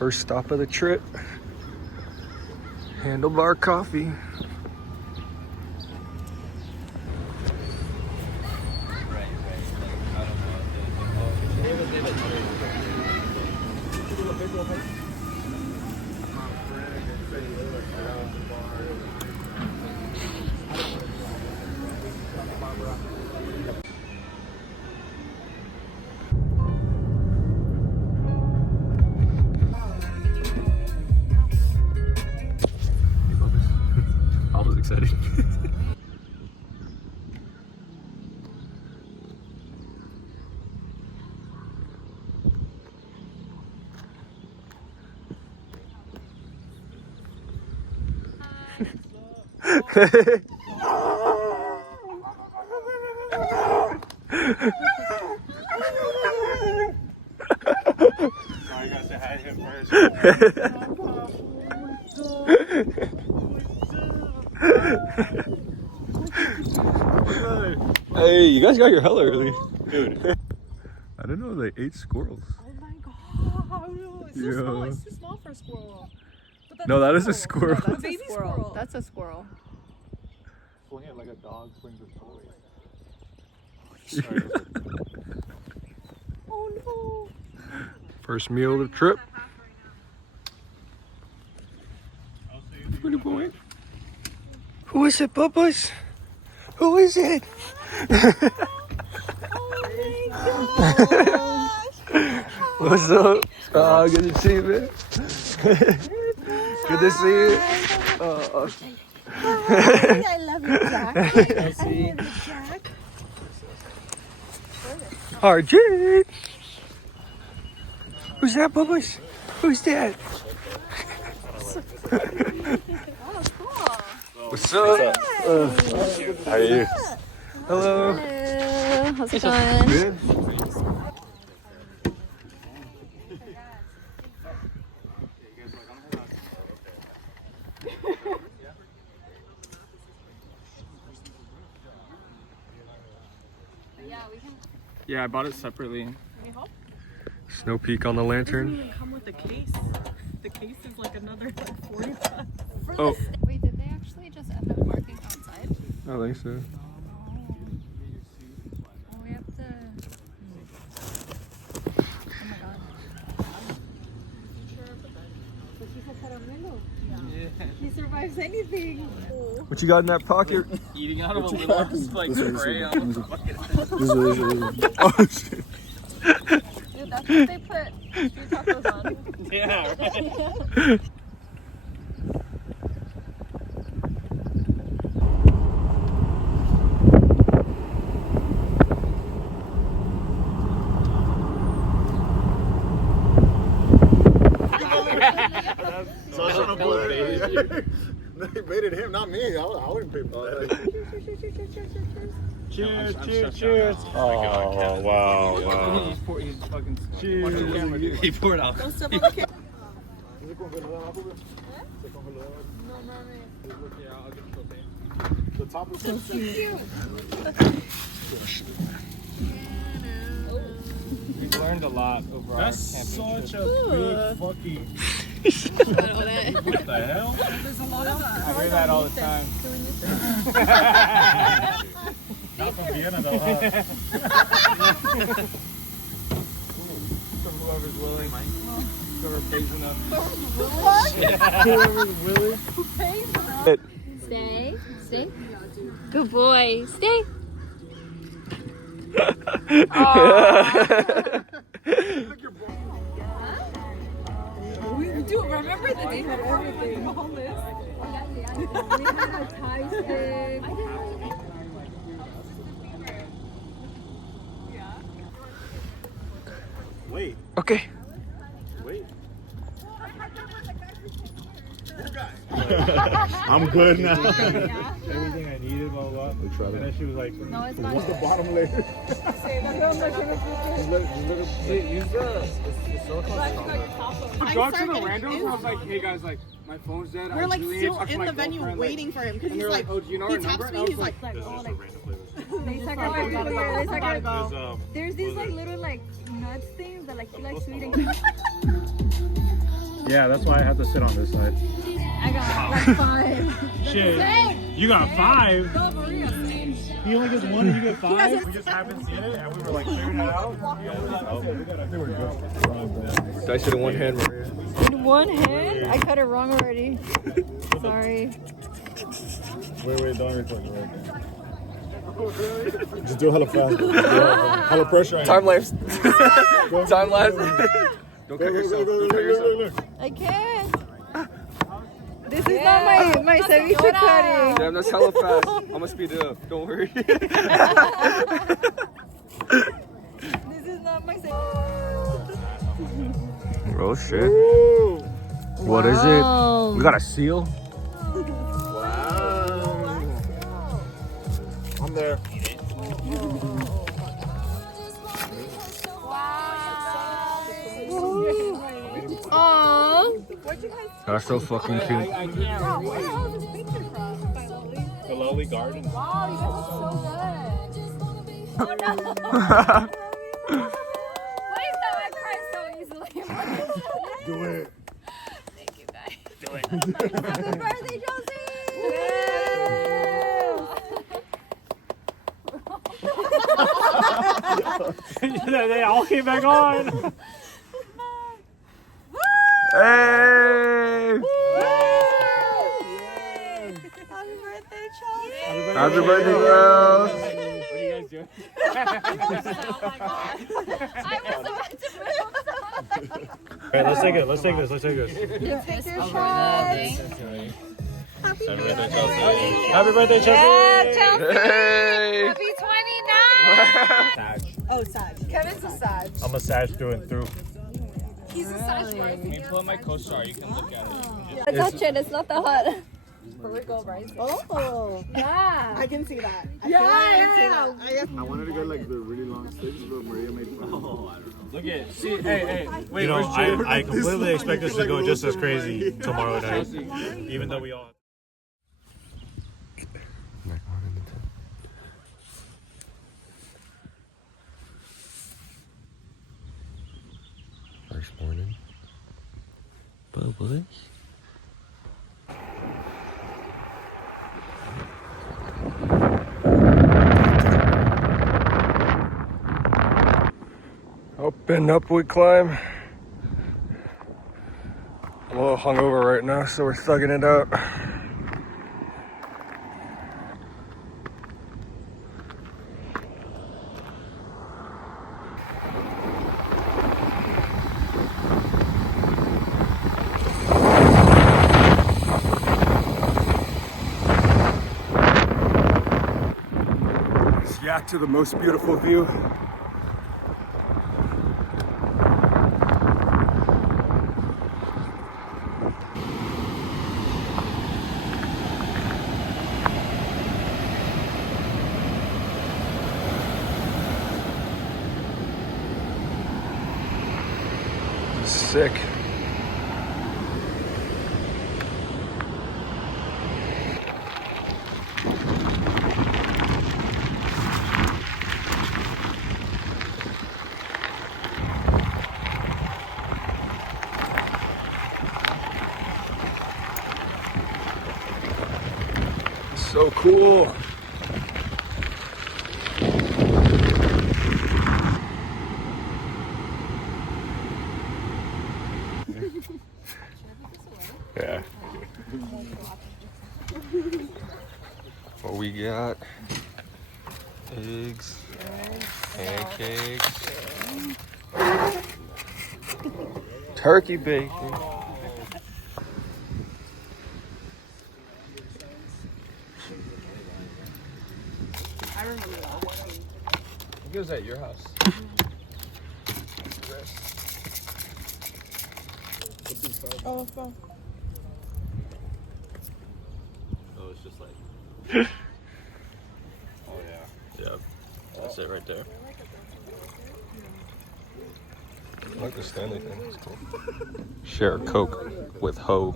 First stop of the trip. Handlebar Coffee. I was excited. I gotta say hi to him first. Hey, you guys got your hell early. Dude. I didn't know they ate squirrels. Oh my god. It's too small. It's too small for a squirrel. No, that is a squirrel. No, that's a baby squirrel. That's a squirrel. Fling it like a dog flings a toy. Oh no. First meal of the trip. Pretty boy. Who is it, Bubba's? Who is it? What's up? Oh, good to see you, man. Good to see you. Oh. I love you, Jack. I love you, Jack. RJ. Who's that, Bubba's? Who's that? Oh, cool. What's up? How are you? Hello. Hello. How's it going? Good. Yeah, I bought it separately. Snow peak on the lantern. Doesn't even come with a case. The case is like another like 40 bucks. Oh, Wait, did they actually just end up parking outside? I think so. Oh, we have to. Oh my god. He survives anything. What you got in that pocket? Eating out of a little like spray on the fucking. Oh shit. Dude, that's what they put street tacos on. Yeah, right. So I was trying to put it. They baited him, not me. I wouldn't pay for that. Cheers, cheers, cheers. Oh wow, wow. He's fucking cheers. He poured out. Don't step on the camera. The top is so Cute. We've learned a lot over our camping trip. big fucking. What the hell? There's a lot of I hear that all the time. Not from Vienna though, huh? Whoever's willing, whoever pays enough. Whoever's willing. Who pays for it? Stay. Stay. Good boy. Stay. We do remember that they had everything. The whole list. We had a Thai stick. Wait, Okay. wait. I'm good now. Everything I needed, blah, blah, blah. And then she was like, No, it's not. What's the bottom layer? use the We got to the randos, I was like, hey guys, like, my phone's dead. We're like really still talked to in my the venue girlfriend, waiting for him because and he's they're like, oh, do you know he our number? taps And I me, was he's like, There's these like little like nuts things that like she likes sweet and Yeah, that's why I have to sit on this side. I got like 5. Shit. You got 5? No, Maria, same. He only gets 1 and you get 5? We just haven't seen it and we were like figuring it out. Dice it in one hand, Maria. In one hand? I cut it wrong already. Sorry. Wait, don't record it right there. Just do hella fast. Hella pressure. Time lapse. Time lapse. Don't cut yourself. Don't cut yourself. I can't. This is not my ceviche cutting. Damn, that's hella fast. I'm gonna speed it up. Don't worry. This is not my ceviche. Oh shit. What is it? We got a seal? Wow. I'm there. Aww. That's so fucking cute. Where the hell is this picture from? By Lily? The Lowly Garden. Wow, you guys look so good. Oh no. Why is that I cry so easily? Do it. Thank you guys. Do it. Happy birthday, Josie! They all came back on. Hey! Happy birthday, Chelsea. Happy birthday, girls! What are you guys doing? Alright, let's take it. Let's take this. Take your shot. Happy birthday, Chelsea. Yeah, Chelsea. Hey! Happy 29. Sag. Oh, Sag. Kevin's a Sag. I'm a Sag through and through. He's a Sag. Let me pull up my co-star. You can look at it. I touch it. It's not that hot. Virgo rising. Oh, Yeah. I can see that. Yeah. I wanted to get like the really long sticks, but Maria made fun. Look at see. Hey. Wait, You know, where's Jay? I completely expect us to go just as crazy tomorrow night, even though we all. First morning. Bubbles. Up and up we climb. I'm a little hungover right now, so we're thugging it out. It's yacht to the most beautiful view. Sick. So cool. Yeah. What we got? Eggs, pancakes, turkey bacon. I remember that. I think it was at your house. Oh, fuck. Oh, it's just like. Oh yeah. Yeah, that's it right there. I like the Stanley thing, it's cool. Share a Coke with Ho.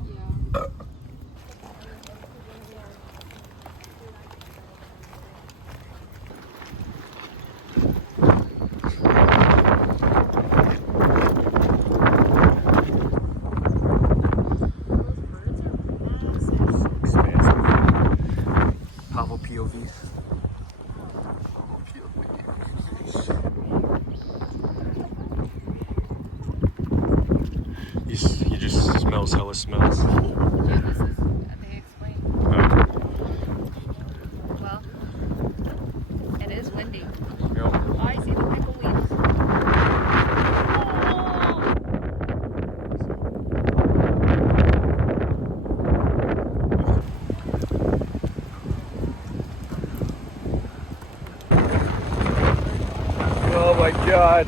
smells, hella smells. Yeah, this is, they explain. Well, it is windy. Yep. Oh, I see the pickle leaves. Oh my god.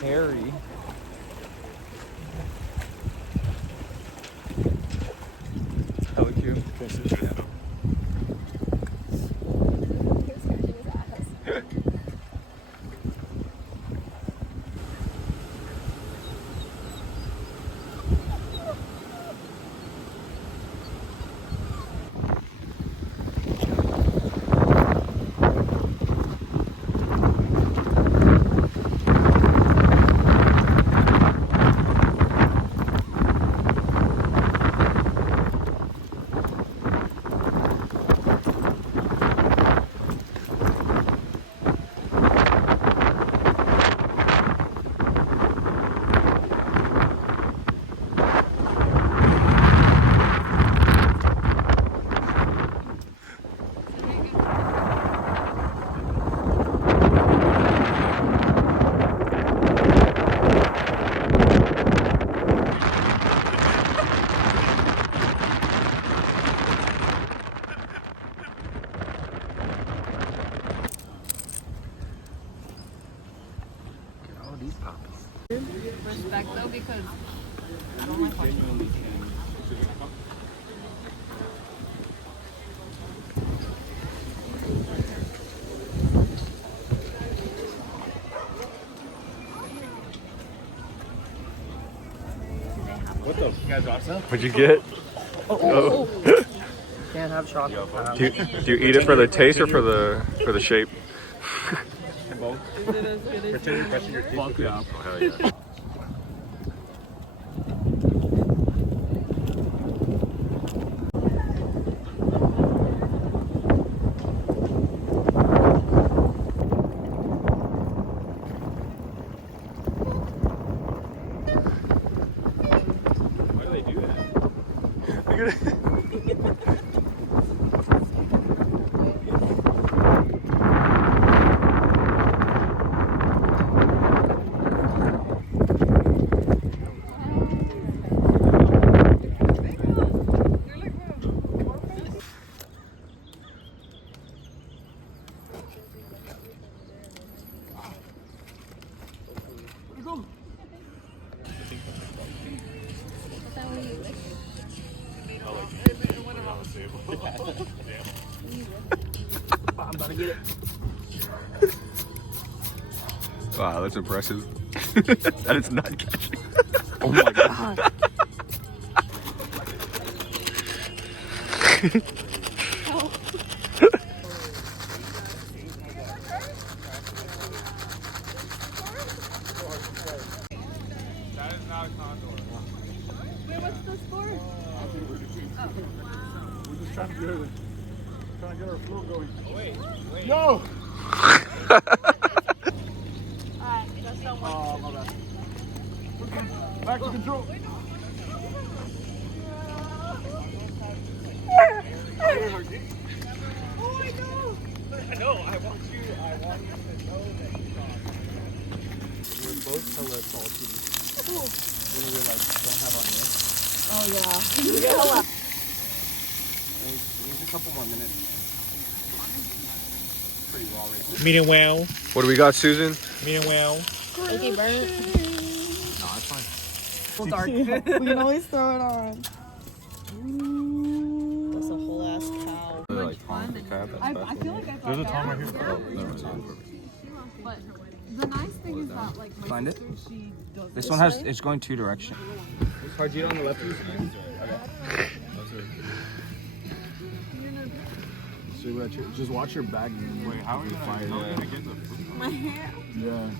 Harry. Hella cute. Respect though, because I don't like watching. What the? You guys watch that? What'd you get? Oh. Can't have chocolate. Do you eat it for the taste or for the shape? Both. Pretend you're brushing your teeth. Fuck yeah. Oh, hell yeah. Why do they do that? Look at it. I'm about to get it. Wow, that's impressive. That is not catching. Oh my god. That is not a condor. Wait, what's the score? We're just trying to get our flow going. Oh, wait. No! Alright, just don't want Oh, my bad. Back to control. I know. I want you to know that you talk. We're both hella salty. When we like don't have our mix. Oh yeah. There's a couple more minutes. Pretty raw right now. Medium well. What do we got, Susan? Medium well. Okay, burnt. No, it's fine. Dark. We can always throw it on. I feel like I thought There's a that Tom right was here. down. But the nice thing is that like my Find it? sister, she does This one has, it's going two directions. Harjita on the left. Just watch your bag. Wait, how are you gonna get the food? my hair. Yeah.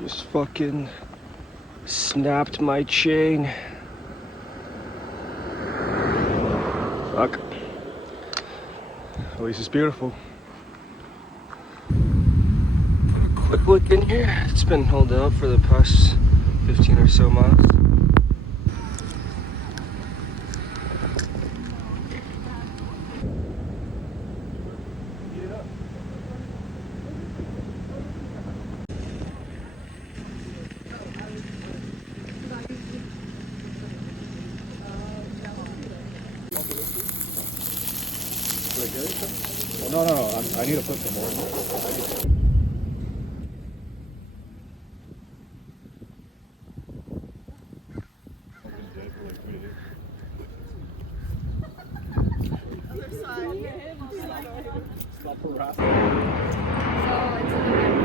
Just fucking snapped my chain. Fuck. At least it's beautiful. Quick look in here. It's been held up for the past 15 or so months. Well, no. I need to put some more in there. So it's in the